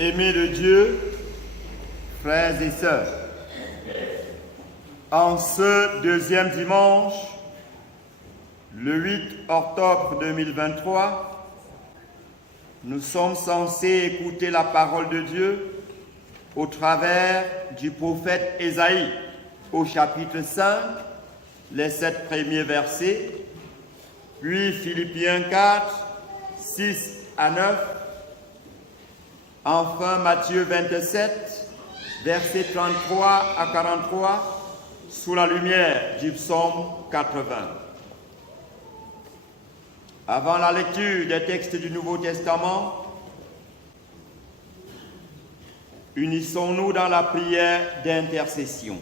Aimés de Dieu, frères et sœurs, en ce deuxième dimanche, le 8 octobre 2023, nous sommes censés écouter la parole de Dieu au travers du prophète Ésaïe, au chapitre 5, les 7 premiers versets, puis Philippiens 4, 6 à 9, enfin Matthieu 27, versets 33 à 43, sous la lumière du psaume 80. Avant la lecture des textes du Nouveau Testament, unissons-nous dans la prière d'intercession.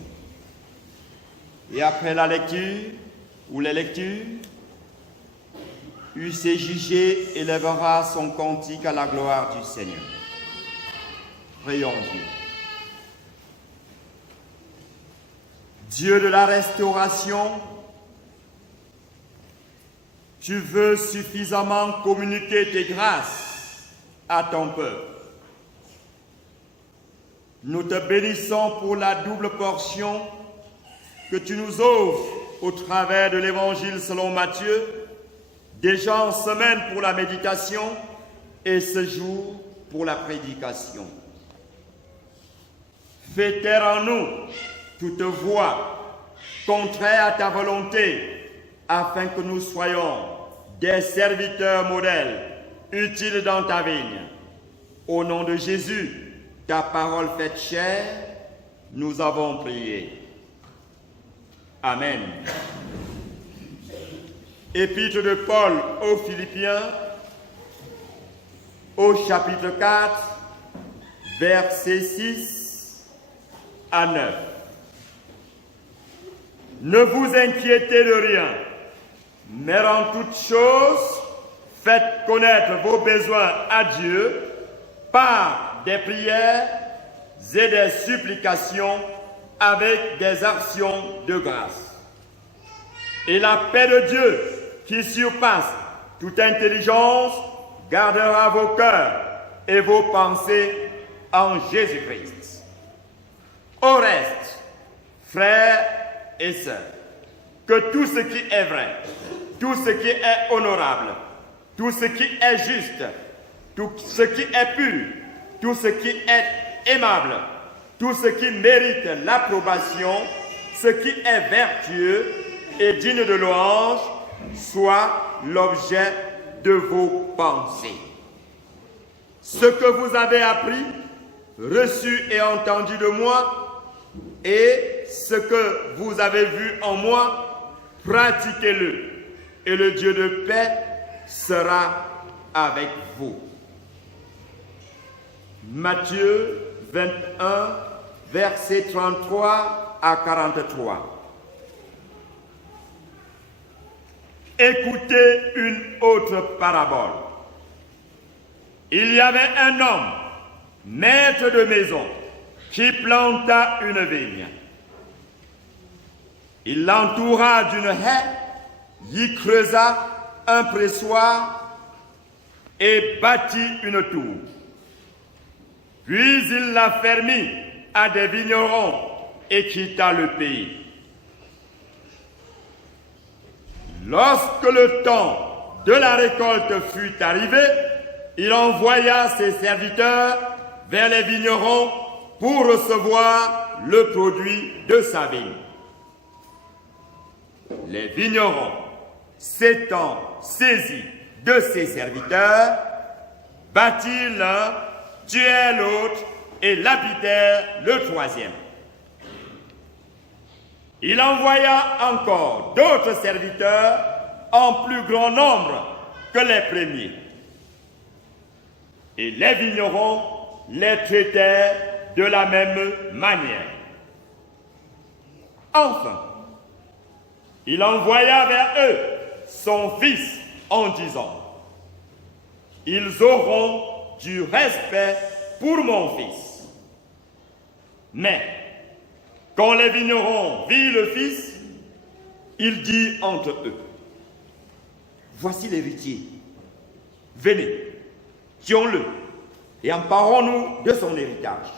Et après la lecture, ou les lectures, UCJG élèvera son cantique à la gloire du Seigneur. Prions Dieu. Dieu de la restauration, tu veux suffisamment communiquer tes grâces à ton peuple. Nous te bénissons pour la double portion que tu nous offres au travers de l'Évangile selon Matthieu, déjà en semaine pour la méditation et ce jour pour la prédication. Fais taire en nous toute voix contraire à ta volonté, afin que nous soyons des serviteurs modèles, utiles dans ta vigne. Au nom de Jésus, ta parole faite chair, nous avons prié. Amen. Épître de Paul aux Philippiens, au chapitre 4, versets 6 à 9. Ne vous inquiétez de rien, mais en toutes choses, faites connaître vos besoins à Dieu par des prières et des supplications avec des actions de grâce. Et la paix de Dieu, qui surpasse toute intelligence, gardera vos cœurs et vos pensées en Jésus-Christ. Au reste, frères et sœurs, que tout ce qui est vrai, tout ce qui est honorable, tout ce qui est juste, tout ce qui est pur, tout ce qui est aimable, tout ce qui mérite l'approbation, ce qui est vertueux et digne de louange, soit l'objet de vos pensées. Ce que vous avez appris, reçu et entendu de moi, et ce que vous avez vu en moi, pratiquez-le, et le Dieu de paix sera avec vous. Matthieu 21, versets 33 à 43. Écoutez une autre parabole. Il y avait un homme, maître de maison, qui planta une vigne. Il l'entoura d'une haie, y creusa un pressoir et bâtit une tour. Puis il la fermit à des vignerons et quitta le pays. Lorsque le temps de la récolte fut arrivé, il envoya ses serviteurs vers les vignerons pour recevoir le produit de sa vigne. Les vignerons, s'étant saisis de ses serviteurs, battirent l'un, tuèrent l'autre et lapidèrent le troisième. Il envoya encore d'autres serviteurs en plus grand nombre que les premiers. Et les vignerons les traitèrent de la même manière. Enfin, il envoya vers eux son fils en disant: ils auront du respect pour mon fils. Mais quand les vignerons virent le fils, il dit entre eux: voici l'héritier, venez, tuons-le, et emparons-nous de son héritage.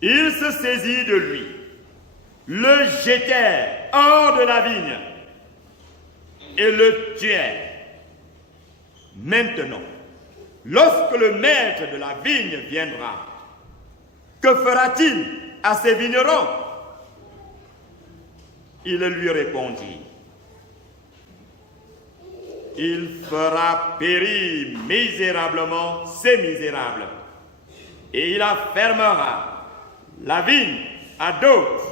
Ils se saisirent de lui, le jetèrent hors de la vigne et le tuèrent. Maintenant, lorsque le maître de la vigne viendra, que fera-t-il à ces vignerons? Il lui répondit, il fera périr misérablement ces misérables, et il affermera la vigne à d'autres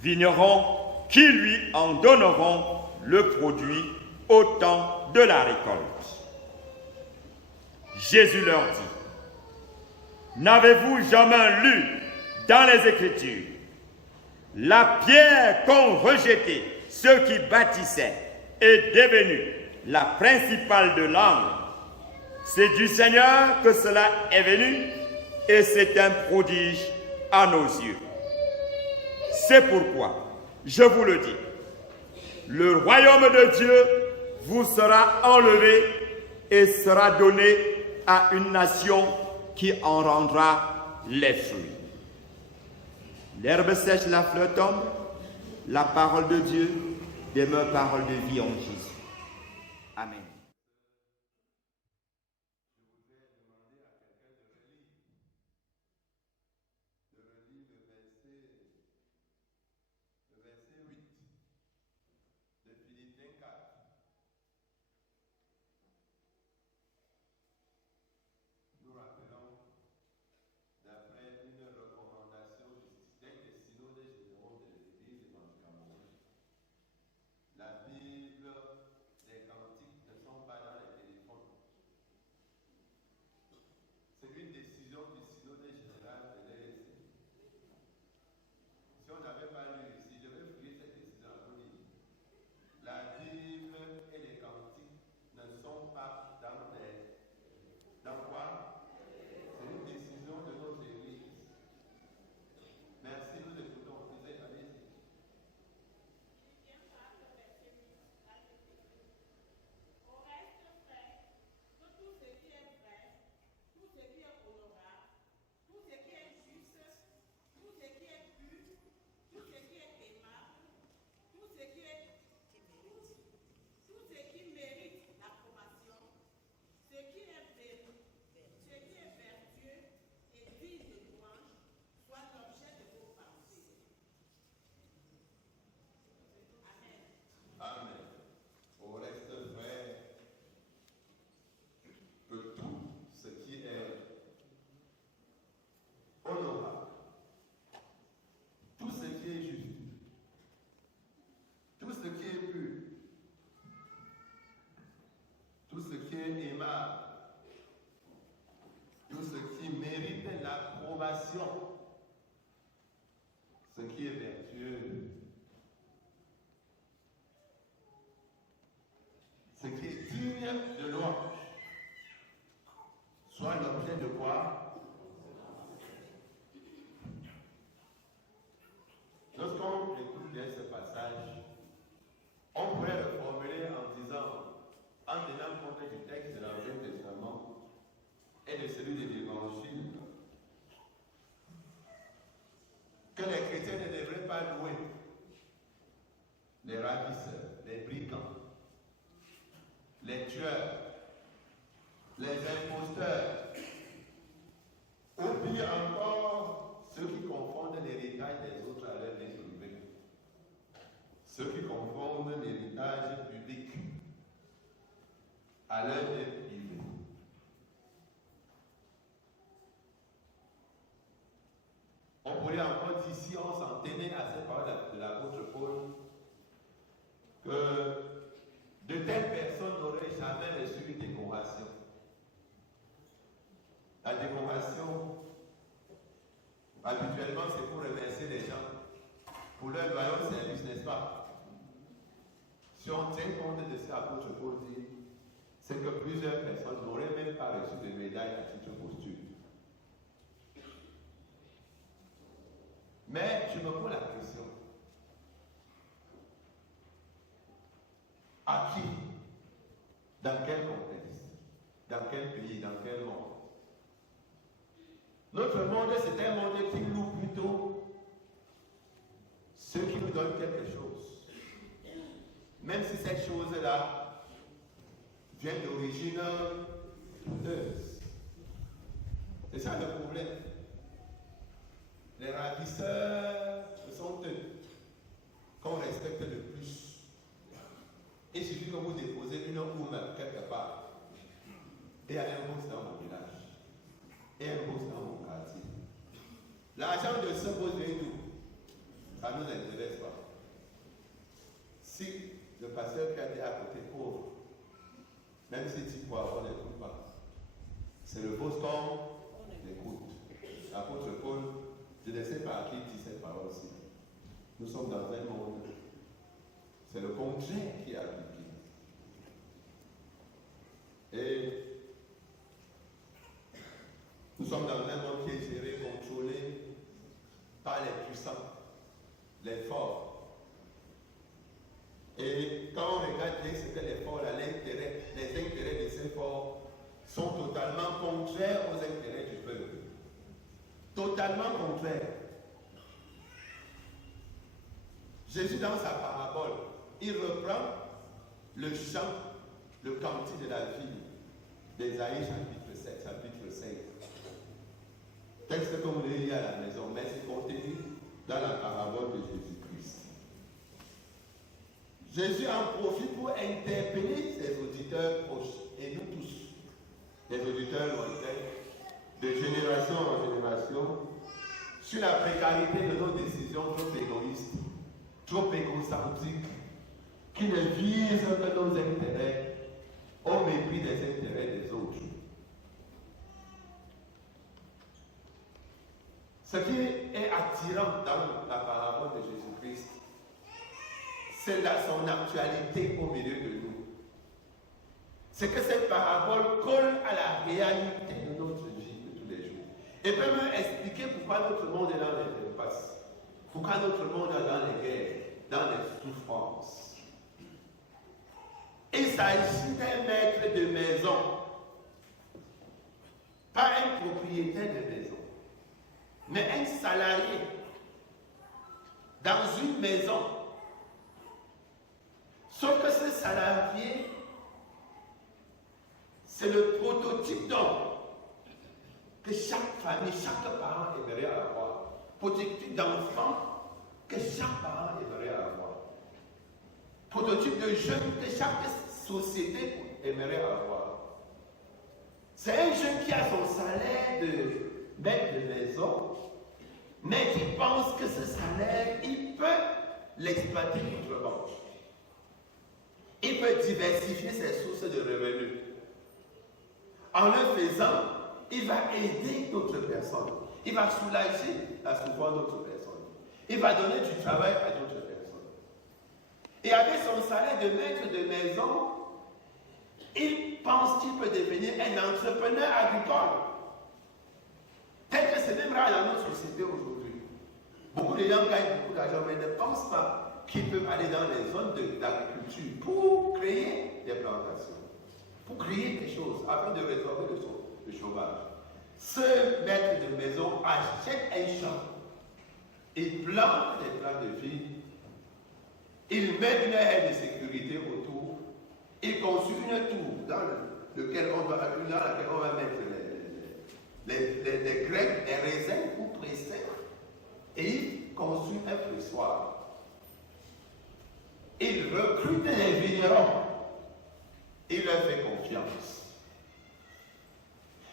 vignerons qui lui en donneront le produit au temps de la récolte. Jésus leur dit, n'avez-vous jamais lu dans les Écritures la pierre qu'ont rejetée ceux qui bâtissaient est devenue la principale de l'angle? C'est du Seigneur que cela est venu et c'est un prodige à nos yeux. C'est pourquoi, je vous le dis, le royaume de Dieu vous sera enlevé et sera donné à une nation qui en rendra les fruits. L'herbe sèche, la fleur tombe, la parole de Dieu demeure parole de vie en Jésus. Amen. Ce qui est vertueux, ce qui est digne de louange, soit l'objet de quoi? Lorsqu'on écoute bien ce passage, on pourrait le formuler en disant, en tenant compte du texte de l'Ancien Testament et de celui de l'Évangile, que les chrétiens ne devraient pas louer les ravisseurs, les brigands, les tueurs, les imposteurs, ou bien encore ceux qui confondent l'héritage des autres à leur bien privé, ceux qui confondent l'héritage public à leur bien privé. On pourrait encore dire, si on s'en tenait à cette parole de l'apôtre Paul, que de telles personnes n'auraient jamais reçu une décoration. La décoration, habituellement, c'est pour remercier les gens pour leur loyal service, n'est-ce pas? Si on tient compte de ce qu'apôtre Paul dit, c'est que plusieurs personnes n'auraient même pas reçu de médaille à titre posthume. Mais je me pose la question, à qui, dans quel contexte, dans Dans quel pays, dans quel monde? Notre monde, c'est un monde qui loue plutôt ceux qui nous donnent quelque chose. Même si cette chose-là vient d'origine douteuse. C'est ça le problème. Les ravisseurs, ce sont eux qu'on respecte le plus. Il suffit que vous déposez une oum quelque part. Et il y a un boss dans mon village. Et un boss dans mon quartier. L'argent de ce boss vient d'où? Ça ne nous intéresse pas. Si le pasteur qui a été à côté pauvre, même si tu poivron n'écoute pas, c'est le boss qu'on écoute. L'apôtre Paul, je ne sais pas à qui dit cette parole-ci. Nous sommes dans un monde. C'est le contraire qui est appliqué. Et nous sommes dans un monde qui est géré, contrôlé par les puissants, les forts. Et quand on regarde bien ce que les forts, les intérêts de ces forts sont totalement contraires aux intérêts du peuple. Totalement contraires. Jésus, dans sa parabole, il reprend le chant, le cantique de la vie d'Ésaïe, chapitre 7, chapitre 5. Texte que vous lire à la maison, mais c'est contenu dans la parabole de Jésus-Christ. Jésus en profite pour interpeller ses auditeurs proches, et nous tous, les auditeurs lointains, de génération en génération, sur la précarité de nos décisions trop égoïstes, trop égocentriques, qui ne visent que nos intérêts au mépris des intérêts des autres. Ce qui est attirant dans la parabole de Jésus-Christ, c'est son actualité au milieu de nous. C'est que cette parabole colle à la réalité de notre vie de tous les jours. Et peut même expliquer pourquoi notre monde est dans les impasses, pourquoi notre monde est dans les guerres, dans les souffrances. Il s'agit d'un maître de maison, pas un propriétaire de maison, mais un salarié dans une maison. Sauf que ce salarié, c'est le prototype d'homme que chaque famille, chaque parent aimerait avoir. Prototype d'enfant que chaque parent aimerait avoir. Prototype de jeune que chaque société aimerait avoir. C'est un jeune qui a son salaire de maître de maison, mais qui pense que ce salaire, il peut l'exploiter autrement. Il peut diversifier ses sources de revenus. En le faisant, il va aider d'autres personnes. Il va soulager la souffrance d'autres personnes. Il va donner du travail à d'autres personnes. Et avec son salaire de maître de maison, il pense qu'il peut devenir un entrepreneur agricole. Tel que c'est même rare dans notre société aujourd'hui. Beaucoup de gens gagnent beaucoup d'argent, mais ne pensent pas qu'ils peuvent aller dans les zones d'agriculture pour créer des plantations, pour créer des choses, afin de résorber le chômage. Ce maître de maison achète un champ, il plante des plants de vie, il met une aire de sécurité autour, il construit une tour dans laquelle on va mettre les graines, les raisins pour presser, et il construit un pressoir. Il recrute les vignerons. Il leur fait confiance.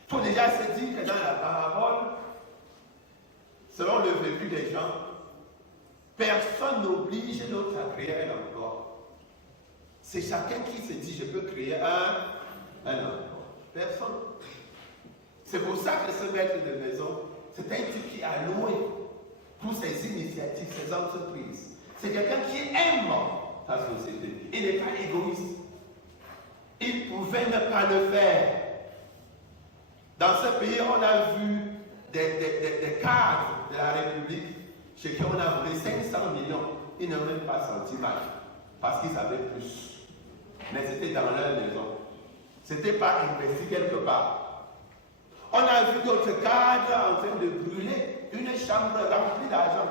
Il faut déjà se dire que dans la parabole, selon le vécu des gens, personne n'oblige l'autre à créer un emploi. C'est chacun qui se dit, je peux créer un emploi. Personne. C'est pour ça que ce maître de maison, c'est un type qui a loué pour ses initiatives, ses entreprises. C'est quelqu'un qui aime sa société. Il n'est pas égoïste. Il pouvait ne pas le faire. Dans ce pays, on a vu des cadres de la République chez qui on a volé 500 millions. Ils n'ont même pas senti mal parce qu'ils avaient plus. Mais c'était dans leur maison. Ce n'était pas investi quelque part. On a vu d'autres cadres en train de brûler une chambre remplie d'argent.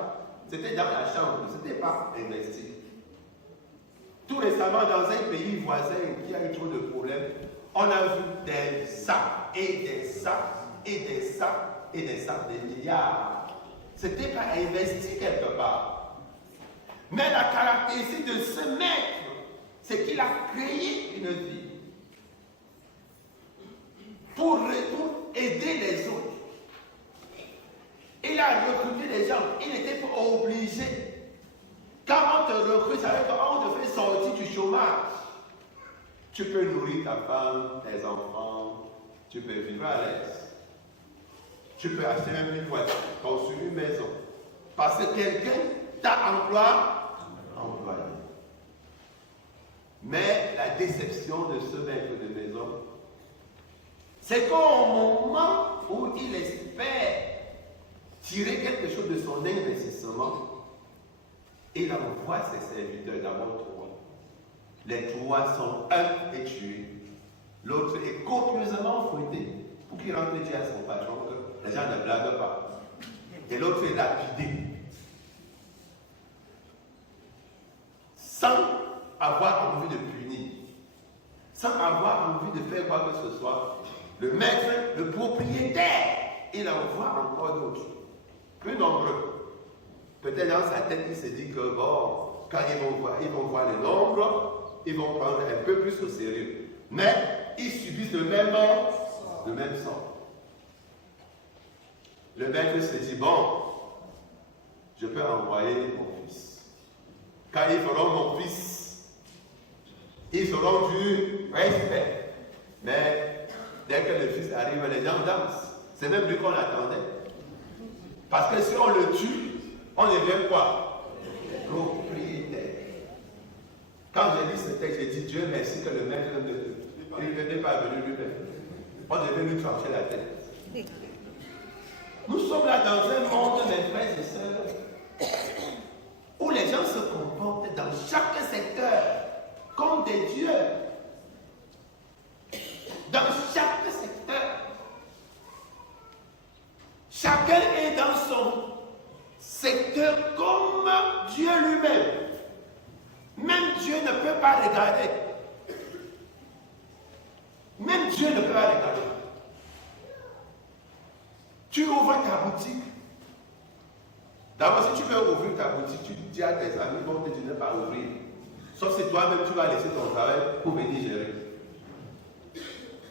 C'était dans la chambre, ce n'était pas investi. Tout récemment, dans un pays voisin qui a eu trop de problèmes, on a vu des sacs et des sacs et des sacs et des sacs, des milliards. Ce n'était pas investi quelque part. Mais la caractéristique de ce maître, c'est qu'il a créé une vie pour aider les autres. Il a recruté les gens. Il n'était pas obligé. Quand on te recrute, ça veut dire qu'on te fait sortir du chômage. Tu peux nourrir ta femme, tes enfants, tu peux vivre à l'aise. Tu peux acheter même une voiture, construire une maison. Parce que quelqu'un t'a employé. Mais la déception de ce maître de maison, c'est qu'au moment où il espère tirer quelque chose de son investissement, il envoie ses serviteurs, d'abord 3. Les 3 sont un est tué, l'autre est copieusement fouetté pour qu'il rentre dire à son patron que les gens ne blaguent pas. Et l'autre est lapidé. Sans avoir envie de punir, sans avoir envie de faire quoi que ce soit, le maître, le propriétaire, il envoie encore d'autres, plus nombreux. Peut-être dans sa tête, il se dit que bon, quand ils vont voir le nombre, ils vont prendre un peu plus au sérieux. Mais ils subissent le même sort. Le maître se dit, bon, je peux envoyer mon fils. Quand ils feront mon fils, ils auront du respect. Mais dès que le fils arrive, les gens dansent. C'est même lui qu'on attendait. Parce que si on le tue, on devient quoi? Propriétaire. Quand j'ai lu ce texte, j'ai dit Dieu merci que le maître n'est pas venu lui-même. On devait lui trancher la tête. Nous sommes là dans un monde, mes frères et sœurs, où les gens se comportent dans chaque secteur comme des dieux. Dans chaque secteur. Chacun est dans son secteur comme Dieu lui-même. Même Dieu ne peut pas regarder. Même Dieu ne peut pas regarder. Tu ouvres ta boutique. D'abord, si tu veux ouvrir ta boutique, tu dis à tes amis, bon, tu ne pas ouvrir. Sauf si toi-même, tu vas laisser ton travail pour venir gérer.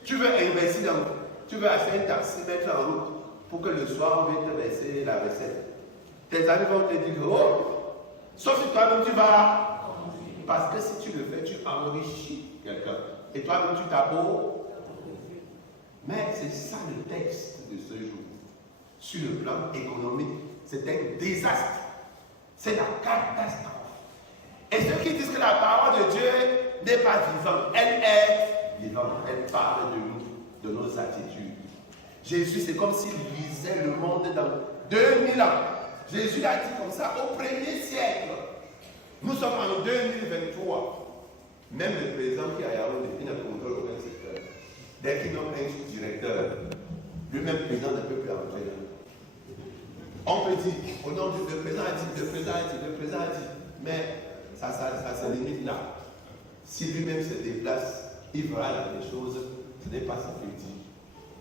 Tu veux investir dans... Tu veux acheter un taxi, mettre en route pour que le soir, on vienne te verser la recette. Tes amis vont te dire, oh, sauf si toi-même, tu vas... Parce que si tu le fais, tu enrichis quelqu'un. Et toi-même, tu t'abonnes. Mais c'est ça le texte de ce jour. Sur le plan économique, c'est un désastre. C'est la catastrophe. Et ceux qui disent que la parole de Dieu n'est pas vivante, elle est vivante. Elle parle de nous, de nos attitudes. Jésus, c'est comme s'il lisait le monde dans 2000 ans. Jésus l'a dit comme ça au 1er siècle. Nous sommes en 2023. Même le président qui est à Yaoundé, il ne contrôle aucun secteur. Dès qu'il nomme un sous-directeur, lui-même président ne peut plus entrer là. On peut dire, au nom du président a dit, le président a dit, mais ça se limite là. Si lui-même se déplace, il fera la même chose, ce n'est pas ça qu'il dit.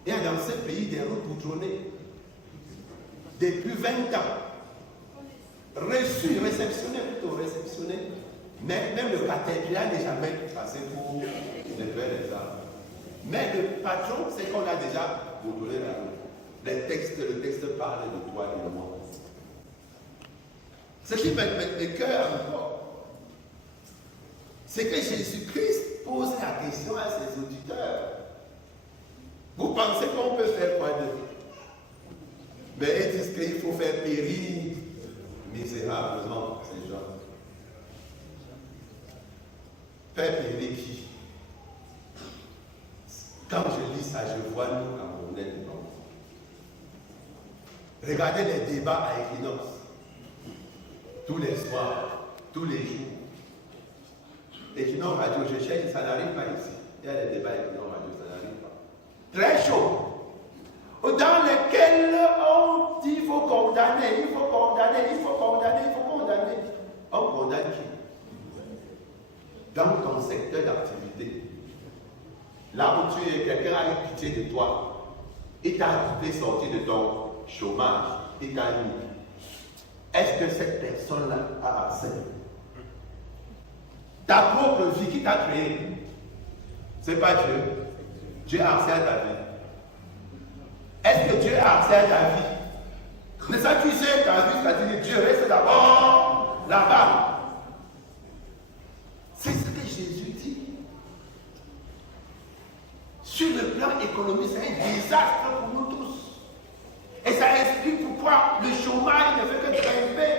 Il y a dans ce pays des routes boutronnées, depuis 20 ans. Réceptionné, mais même le caterpillar n'est jamais passé pour lever les arbres. Mais le patron, c'est qu'on a déjà boutronné la route. Le texte parle de toi et de moi. Ce qui me cœur encore, c'est que Jésus-Christ pose la question à ses auditeurs. Vous pensez qu'on peut faire quoi de vous? Mais ils disent qu'il faut faire périr misérablement ces gens. Faire périr qui? Quand je lis ça, je vois nous Camerounais dedans. Regardez les débats à Equinox. Tous les soirs, tous les jours. Equinox Radio, je cherche, ça n'arrive pas ici. Il y a les débats à Equinox Radio. très chauds, dans lesquels on dit il faut condamner, il faut condamner, il faut condamner, il faut condamner. On condamne qui? Dans ton secteur d'activité. Là où tu es, quelqu'un a eu pitié de toi. Il t'a fait sortir de ton chômage. Il t'a mis. Est-ce que cette personne-là a accès? Ta propre vie qui t'a créé, ce n'est pas Dieu. Dieu a accès à ta vie. Est-ce que Dieu a accès à ta vie? Mais ça, tu sais, ta vie, c'est-à-dire Dieu reste d'abord là-bas. C'est ce que Jésus dit. Sur le plan économique, c'est un désastre pour nous tous. Et ça explique pourquoi le chômage ne fait que grimper.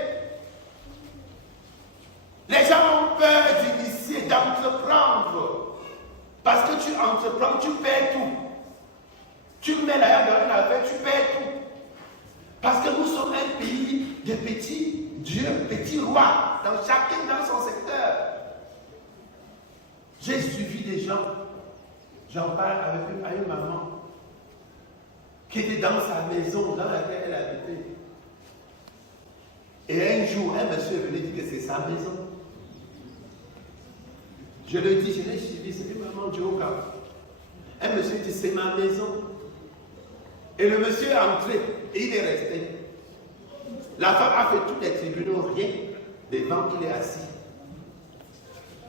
Les gens ont peur d'initier, d'entreprendre. Parce que tu entreprends, tu perds tout. Tu mets la dans une affaire, tu perds tout. Parce que nous sommes un pays de petits dieux, petits rois, dans chacun dans son secteur. J'ai suivi des gens, j'en parle avec une maman, qui était dans sa maison, dans laquelle elle habitait. Et un jour, un monsieur est venu dire que c'est sa maison. Je lui dis, je l'ai suivi, c'est une maman Djoka. Un monsieur dit, c'est ma maison. Et le monsieur est entré, et il est resté. La femme a fait tous les tribunaux, rien, devant qu'il est assis.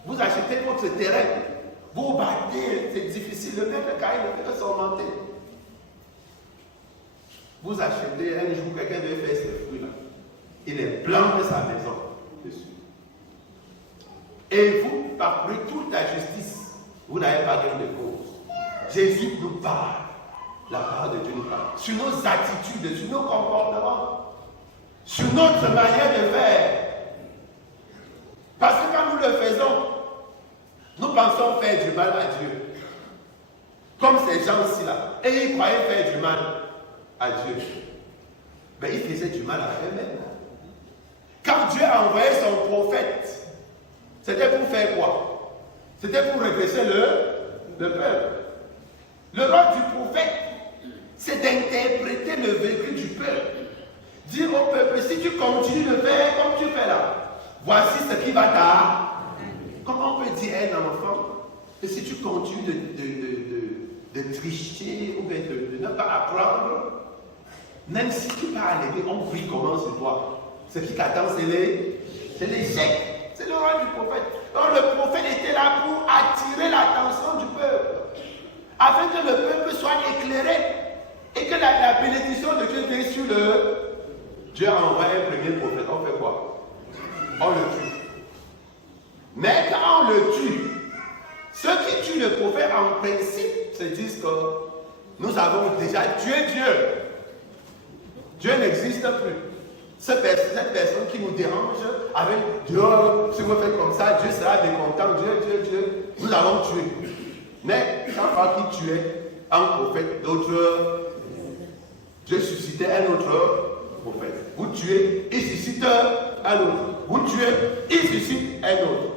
Vous achetez votre terrain, vous battez, c'est difficile, le mec carré ne fait que s'augmenter. Vous achetez, un jour, quelqu'un veut faire ces fruits-là. Il est blanc de sa maison dessus. Et vous parcourez toute la justice. Vous n'avez pas gain de cause. Jésus nous parle. La parole de Dieu nous parle. Sur nos attitudes, sur nos comportements, sur notre manière de faire. Parce que quand nous le faisons, nous pensons faire du mal à Dieu. Comme ces gens-ci là. Et ils croyaient faire du mal à Dieu. Mais ils faisaient du mal à eux-mêmes. Quand Dieu a envoyé son prophète, c'était pour faire quoi? C'était pour redresser le peuple. Le rôle du prophète, c'est d'interpréter le vécu du peuple. Dire au peuple, si tu continues de faire comme tu fais là, voici ce qui va t'arriver. Comment on peut dire à un enfant que si tu continues de tricher ou bien de ne pas apprendre, même si tu vas à l'église, on prie comment sur toi. Ce qui t'attend, c'est l'échec. C'est le rôle du prophète. Donc le prophète était là pour attirer l'attention du peuple, afin que le peuple soit éclairé et que la bénédiction de Dieu vienne sur le... Dieu a envoyé un premier prophète. On fait quoi? On le tue. Mais quand on le tue, ceux qui tuent le prophète en principe se disent que nous avons déjà tué Dieu. Dieu n'existe plus. Cette personne qui nous dérange avec Dieu, si vous faites comme ça, Dieu sera mécontent. Dieu, nous avons tué. Mais chaque fois qu'il tuait un prophète, d'autres, Dieu suscitait un autre prophète. Vous tuez, il suscite un autre. Vous tuez, il suscite un autre.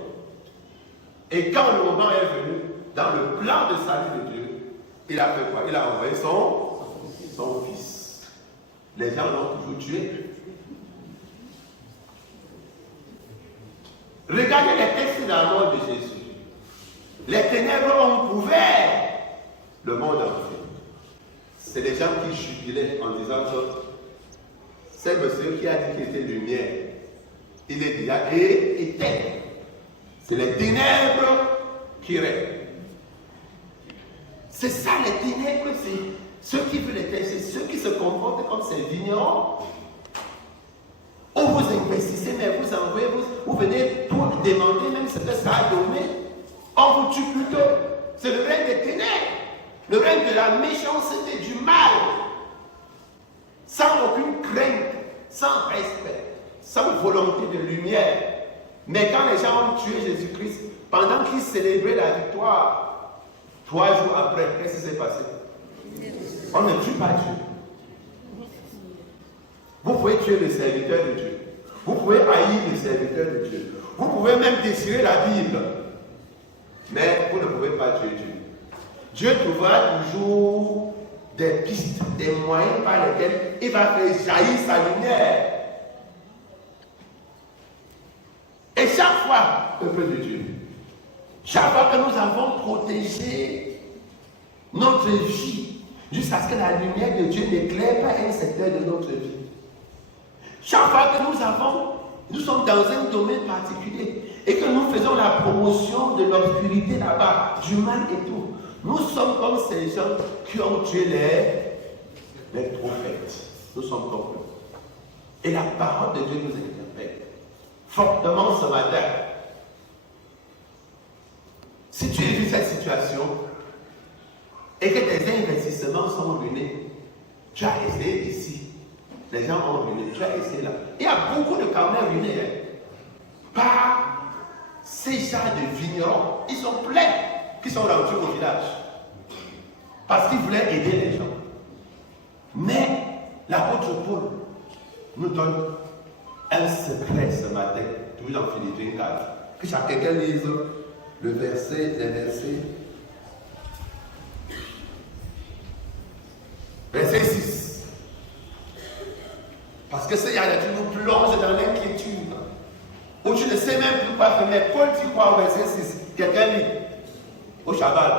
Et quand le moment est venu, dans le plan de salut de Dieu, il a fait quoi? Il a envoyé son fils. Les gens l'ont toujours tué. Regardez les textes dans la mort de Jésus. Les ténèbres ont couvert le monde entier. C'est les gens qui jubilaient en disant que c'est monsieur qui a dit qu'il était lumière. Il est déjà éteint. C'est les ténèbres qui règnent. C'est ça les ténèbres, c'est ceux qui veulent l'éteindre, c'est ceux qui se comportent comme ces vignerons. On vous investissez, mais vous envoyez, vous venez pour demander même ce que ça a donné. On vous tue plutôt. C'est le règne des ténèbres, le règne de la méchanceté, du mal, sans aucune crainte, sans respect, sans volonté de lumière. Mais quand les gens ont tué Jésus-Christ, pendant qu'ils célébraient la victoire, 3 jours après, qu'est-ce qui s'est passé? On ne tue pas Dieu. Vous pouvez tuer les serviteurs de Dieu. Vous pouvez haïr les serviteurs de Dieu. Vous pouvez même déchirer la Bible. Mais vous ne pouvez pas tuer Dieu. Dieu trouvera toujours des pistes, des moyens par lesquels il va faire jaillir sa lumière. Et chaque fois, peuple de Dieu, chaque fois que nous avons protégé notre vie, jusqu'à ce que la lumière de Dieu n'éclaire pas un secteur de notre vie, chaque fois que nous sommes dans un domaine particulier et que nous faisons la promotion de l'obscurité là-bas, du mal et tout, nous sommes comme ces gens qui ont tué les prophètes. Nous sommes comme eux. Et la parole de Dieu nous interpelle fortement ce matin. Si tu vis cette situation et que tes investissements sont ruinés, tu as essayé ici. Les gens ont ruiné, tu as essayé là. Il y a beaucoup de carnets ruinés par ces gens de vignerons. Ils sont pleins qui sont rentrés au village parce qu'ils voulaient aider les gens. Mais l'apôtre Paul nous donne un secret ce matin, toujours dans Philippiens 4. Que chacun lise les versets. Verset 6. Parce que c'est là, tu nous plonges dans l'inquiétude. Où tu ne sais même plus quoi faire. Mais Paul dit quoi au verset 6? Quelqu'un lit. Au Shabbat.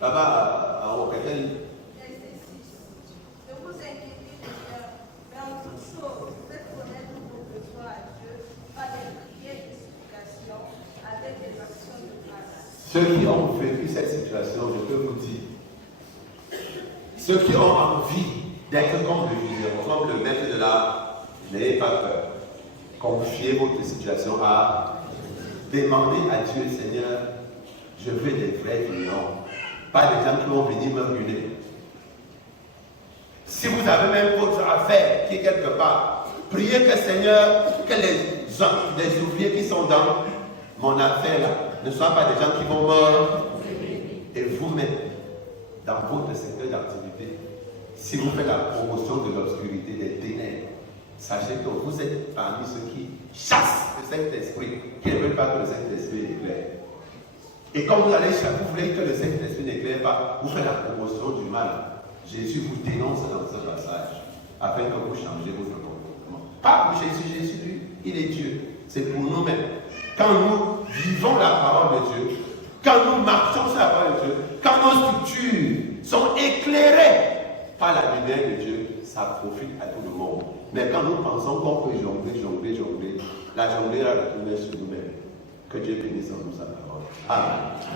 Là-bas, en haut, quelqu'un lit. Verset 6. Ne vous inquiétez pas, mais en toute chose, faites connaître vos besoins à Dieu par des prières et supplications avec des actions de grâce. Ceux qui ont vécu cette situation, je peux vous dire, ceux qui ont envie d'être comme le vigneron, comme le maître de l'art, n'ayez pas peur. Confiez votre situation à demander à Dieu, Seigneur, je veux des vrais vignerons, pas des gens qui vont venir me ruiner. Si vous avez même votre affaire qui est quelque part, priez que Seigneur, que les ouvriers qui sont dans mon affaire là, ne soient pas des gens qui vont mourir. Et vous-même, dans votre secteur d'activité, si vous faites la promotion de l'obscurité, des ténèbres, sachez que vous êtes parmi ceux qui chassent le Saint-Esprit, qui ne veulent pas que le Saint-Esprit éclaire. Et quand vous allez chasser, vous voulez que le Saint-Esprit n'éclaire pas, vous faites la promotion du mal. Jésus vous dénonce dans ce passage, afin que vous changez votre comportement. Pas pour Jésus, Jésus, lui, il est Dieu. C'est pour nous-mêmes. Quand nous vivons la parole de Dieu, quand nous marchons sur la parole de Dieu, quand nos structures sont éclairées par la lumière de Dieu, ça profite à tout le monde. Mais quand nous pensons qu'on peut jongler, la jonglée va retourner sur nous-mêmes. Que Dieu bénisse en nous sa parole. Amen.